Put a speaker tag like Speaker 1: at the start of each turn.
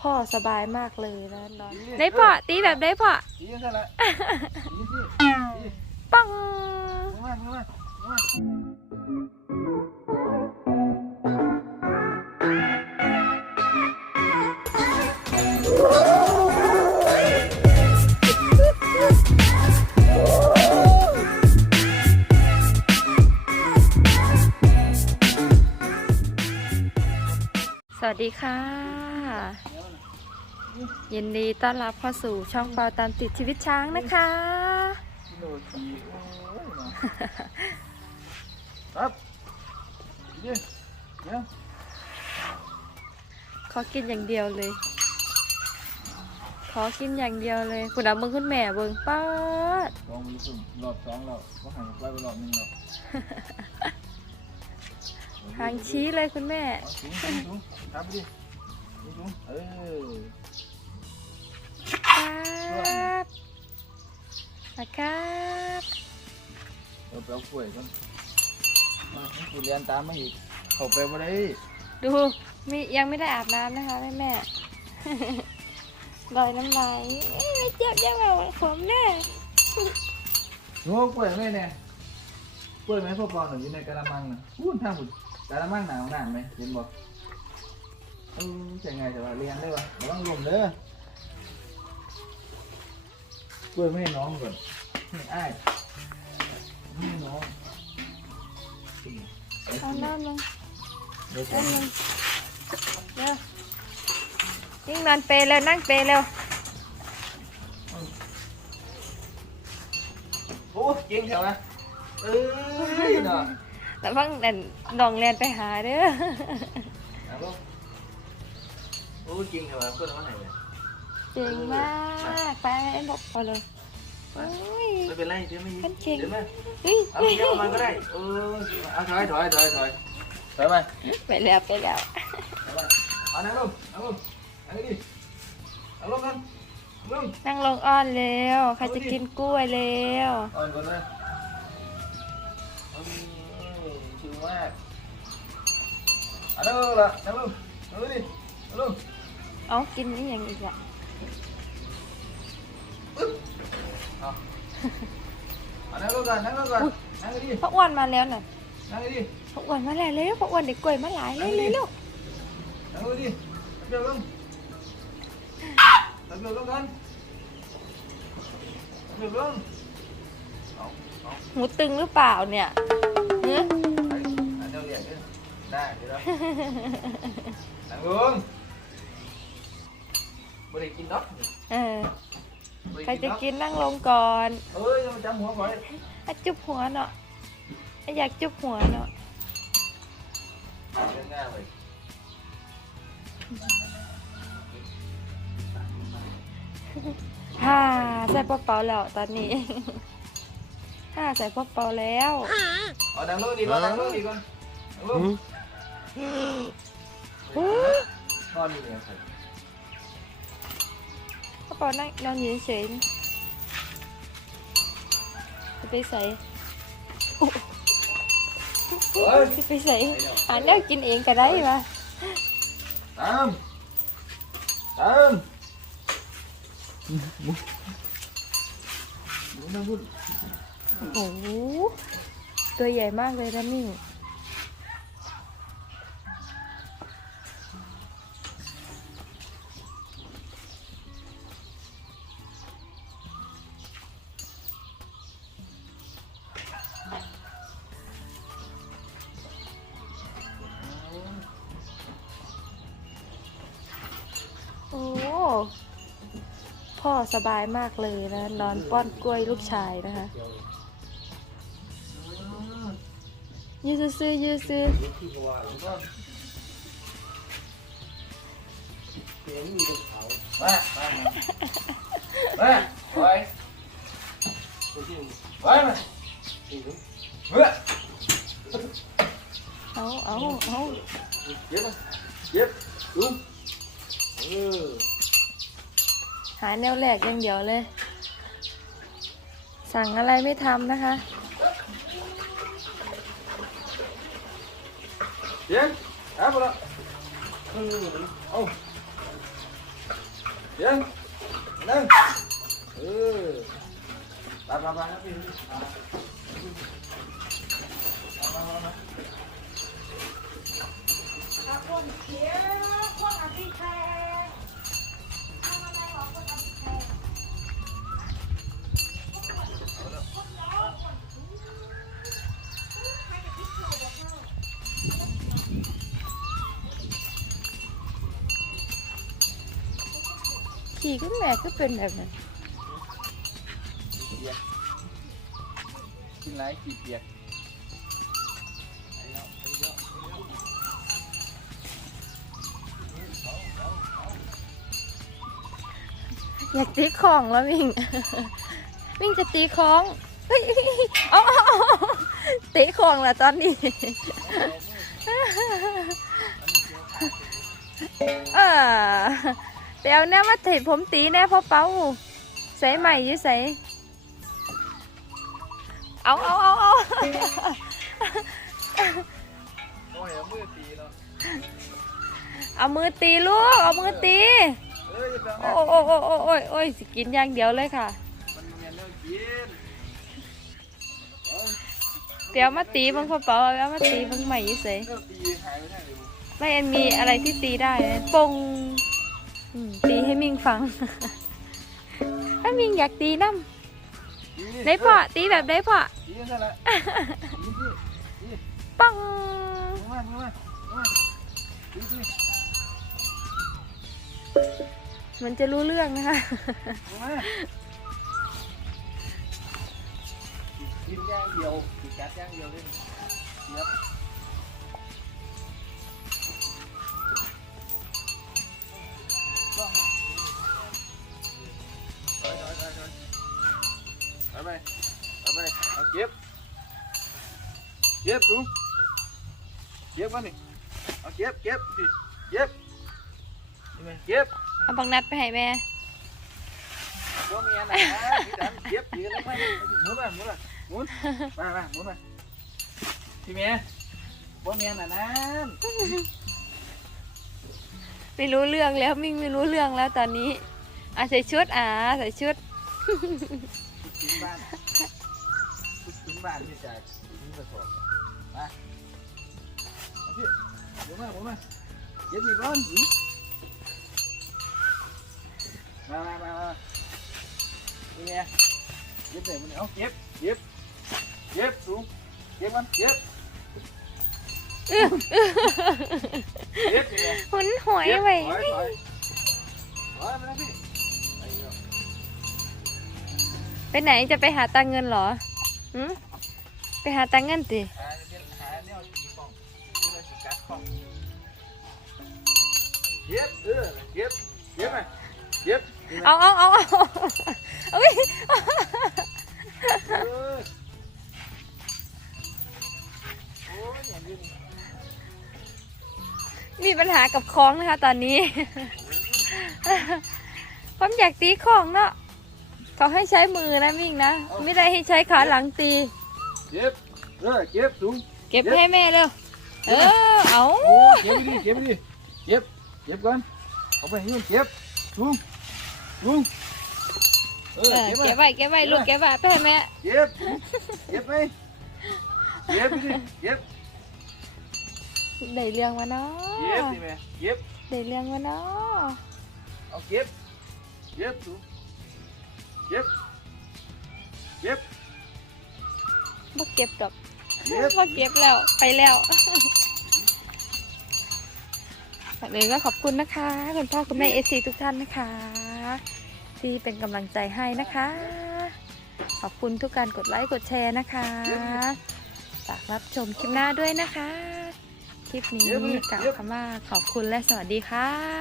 Speaker 1: พ่อสบายมากเลยนะนอนได้พ่อตีแบบได้พ่อ
Speaker 2: ตีกันซะละตีสิตี
Speaker 1: ปัง
Speaker 2: ลงมาลงมาลงมา
Speaker 1: สวัสดีค่ะ ยินดีต้อนรับเข้าสู่ช่องเปาตามติดชีวิตช้างนะคะ
Speaker 2: กิโลทีโอ้ยมาครับเดี๋ยวเดี๋ยว
Speaker 1: ขอกินอย่างเดียวเลย ขอกินอย่างเดียวเลยคุณเอามือคุณแม่เบิ่งป้าด
Speaker 2: ลองไปสุ่มรอบสองเราก็หันไปไปรอบหนึงเรา
Speaker 1: ทางชี้เลยคุณแม่
Speaker 2: เอาสูงสูงสูงทำไปดิสูงสูงเออ
Speaker 1: ครับนะครับ
Speaker 2: เราไปเอากล้วยก่อนมาให้กูเรียนตามมาอีก เข้าไปบ่ได้
Speaker 1: ดูมียังไม่ได้อาบน้ำนะคะแม่แม่ลอยน้ำลายเอ้ยไม่เจ็บยังไงผมแน่
Speaker 2: โอ้กล้วยไหมเนี่ยกล้วยไหมพ่อปอนหนูอยู่ในกระมังน่ะพูดทางผุดกระมังหนาวหนานไหมเห็นบอกเออใช่ไงแต่ว่าเรียนได้ปะระวังลมเด้อก ล้วยไม่ให้น้องก่อนไม่อ้ายไม่ให้น้อง
Speaker 1: เอาน้ำลง
Speaker 2: เดี๋ยว
Speaker 1: น้ำลงเร็วยิ่งนอนเปรย์เร็วนั่งเปรย์เร็ว
Speaker 2: โอ้เก่งแถวนะเอ้ยเนาะ
Speaker 1: แล้วพังนั่นน้องเรียนไปหาเด้อ
Speaker 2: เอาลูกโอ้เก่งแถวนะเพื่อนเอามาให้เลย
Speaker 1: เจ๋งมากไปให้บอกพอเลยโอ้ย
Speaker 2: ไม่เป็นไรเดี๋ยวไม่ยิง
Speaker 1: มันเก่ง
Speaker 2: เดี๋ยวไหม
Speaker 1: เฮ้ย
Speaker 2: เอาเดี๋ยวมันก็ได้เออเอาถอยถอยถอยถอยถอยไป
Speaker 1: ไปแล้วไปแล้ว
Speaker 2: ถอยไปเอานั่งลงนั่งลงนั่งดิเอาลงกันลง
Speaker 1: นั่งลงอ้อนเร็วใครจะกินกล้วยเร็ว
Speaker 2: อ่อนก่อนนะอืมชิวมากเอานั่งลงละนั่งลงนั่งดินั่งลง
Speaker 1: เอากินนี่อย่างอีกอะ
Speaker 2: เอาเอานั่งลงกันนั่งลงกันนั่งดิ
Speaker 1: พ่ออ้วนมาแล้วน่ะ
Speaker 2: นั่งดิ
Speaker 1: พ่ออ้วนมาแล้วเร็วพ่ออ้วนเด็กกล้วยมาหลายเลยเร็วเร็ว
Speaker 2: นั่งดิเดี๋ยวลงเดี๋ยวลงกันเดี๋ยวลงเอาเอา
Speaker 1: หูตึงหรือเปล่าเนี่ยเนื้อ
Speaker 2: ไปอันเดียวเรียกขึ้นได้เดี๋ยวนั่งลงไม่ได้กินเนาะ
Speaker 1: เออ
Speaker 2: บ่
Speaker 1: ใคร
Speaker 2: ได้
Speaker 1: จะ
Speaker 2: เนาะ
Speaker 1: กินนั่งลงก่อน
Speaker 2: เอ้ยมันจำหัวก่อน
Speaker 1: อะจุบหัวเนาะอะอยากจุบหัวเนาะ
Speaker 2: เรื่องง่ายเลย
Speaker 1: ฮ่าใส่ปะเปาแล้วตอนนี้ฮ่าใส่ปะเปาแล้ว
Speaker 2: เอานั่งลงดีก่อนนั่งลงดีก่อนนั่งลงนอนอยู่เนี่ยครับ
Speaker 1: ปะเปานั่งนอนอยู่เฉยจะไปใส่จะไปใส่หาแนวกินเองก็ได้ปะ
Speaker 2: ตามตาม
Speaker 1: โอ้โหตัวใหญ่มากเลยนะนี่ พ่อสบายมากเลยนะ นอนป้อนกล้วยลูกชายนะคะยืดซื้อยืดซื้อ
Speaker 2: มามามาไปไปมาเฮ้ย
Speaker 1: เอาเอาเอา
Speaker 2: เย็บมาเย็บลุงเออ
Speaker 1: หาแนวแหลกอย่างเดียวเลย สั่งอะไรไม่ทำนะคะ
Speaker 2: เย็บเอปละเอาเยวนั่งเออตามมาบ้านนะพี่มามามามา
Speaker 1: ขี่ ขึ้นแม่ก็เป็นแบบนั้น
Speaker 2: เปียกกินไรกี่เปียกไปแล้วไปแล้วไปแล้ว
Speaker 1: อยากตีของแล้ววิ่ง วิ่งจะตีของเฮ้ยเอาเอาเอาตีของแล้วตอนนี้เออ เดี๋ยวเนี่ยมาถีบผมตีแน่พ่อเป้าใส่ใหม่ยี่ใส่เอาเอาเอาเอา
Speaker 2: โอ้ยเอามือตีเนาะ
Speaker 1: เอามือตีลูก เอามือตี
Speaker 2: เอ้ย
Speaker 1: โอ้โอ้โอ้โอ้โอ้ยโอ้ยสิกินอย่างเดียวเลยค่ะ
Speaker 2: เดี๋
Speaker 1: ยวมาตีบังพ่อเป๋าเอามาตีบังใหม่ยี่ใส่
Speaker 2: เรื่เอั
Speaker 1: นมีอะไรที่ตีได้ปง ตีให้มิงฟัง ถ้ามิงอยากตีน้ำได้พอตีแบบได้พอ
Speaker 2: ตีนั่นแหละตีสิตี
Speaker 1: ปัง
Speaker 2: มึงมามึงมามึงมาตีสิ
Speaker 1: มันจะรู้เรื่องนะคะ
Speaker 2: มึงมากินย่างเดียวกินกัดย่างเดียวเลยเสียบ เอาเก็บ เก็บถุงเก็บมานี่เอาเก็บเก็บสิเก็บนี่มันเก็บ
Speaker 1: เอาบังนัดไปให้แม่
Speaker 2: ตัวเมียนะพี่ดันเก็บยืนเลยไปหมุนมาหมุนมาหมุนมามาหมุนมาพี่เมียตัวเมียน่ะนั่น
Speaker 1: ไม่รู้เรื่องแล้วมิงไม่รู้เรื่องแล้วตอนนี้อะใส่ชุดอะใส่ชุด
Speaker 2: ถึงบ้านถึง บ้านที่จะถึงกระสอบมาพี่หมุนมาหมุนมาเย็บนี่ก่อนมามามามาพี่ยเย็บไหนมันเอาเก็บเก็บเก็บสูงเก็บมันเก็บเก็บพี่เมีย
Speaker 1: หุนหวย
Speaker 2: เย็บ
Speaker 1: ไป
Speaker 2: ถอยถอยถอยมาแล้วพี่ไป
Speaker 1: ไปไหนจะไปหาตังเงินเหรอหืม ไปหาตังเงินสิ
Speaker 2: หาเนี่ยหาเนี่ยตีของนี่มันสิกัดของเย็บเออเย็บเย็บไหมเย็บนี่ไหม
Speaker 1: เอาเอาเอาเอาอุ้ย
Speaker 2: เออโอ้ยอย่างนี้
Speaker 1: มีปัญหากับของนะคะตอนนี้ผมอยากตีของเนาะเขาให้ใช้มือนะมิ่งนะ ไม่ได้ให้ใช้ขาหลังตี
Speaker 2: เย็บ เออเย็บสูง
Speaker 1: เก็บให้แม่เร็วเออเอา
Speaker 2: โอ้ยเก็บไปดิเก็บไปดิเก็บเก็บก่อนเอาไปให้ยุ่นเก็บ สูงสูงเออ
Speaker 1: เออ
Speaker 2: เก็บ
Speaker 1: เก็บ
Speaker 2: ไว้
Speaker 1: ไว้เก็บไว้ลูกเก็บไว้ไปให้แม่
Speaker 2: เก็บเก็บไปเก็บไปดิเก็บ
Speaker 1: ได้เรื่องมาเนาะ
Speaker 2: เก็บดิแม่เก็บ
Speaker 1: ได้เรื่องมาเนาะ
Speaker 2: เอาเก็บเก็บสูงเก็บเก็บ
Speaker 1: บ่เก็บดอก
Speaker 2: เก็บ
Speaker 1: บ่เก็บแล้วไปแล้วก่อนอื่นก็ขอบคุณนะคะคุณพ่อคุณแม่เอซีทุกท่านนะคะ ที่เป็นกำลังใจให้นะคะ ขอบคุณทุกการกดไลค์กดแชร์นะคะฝากรับชมคลิปหน้าด้วยนะคะ คลิปนี้กล่าวคำว่าขอบคุณและสวัสดีค่ะ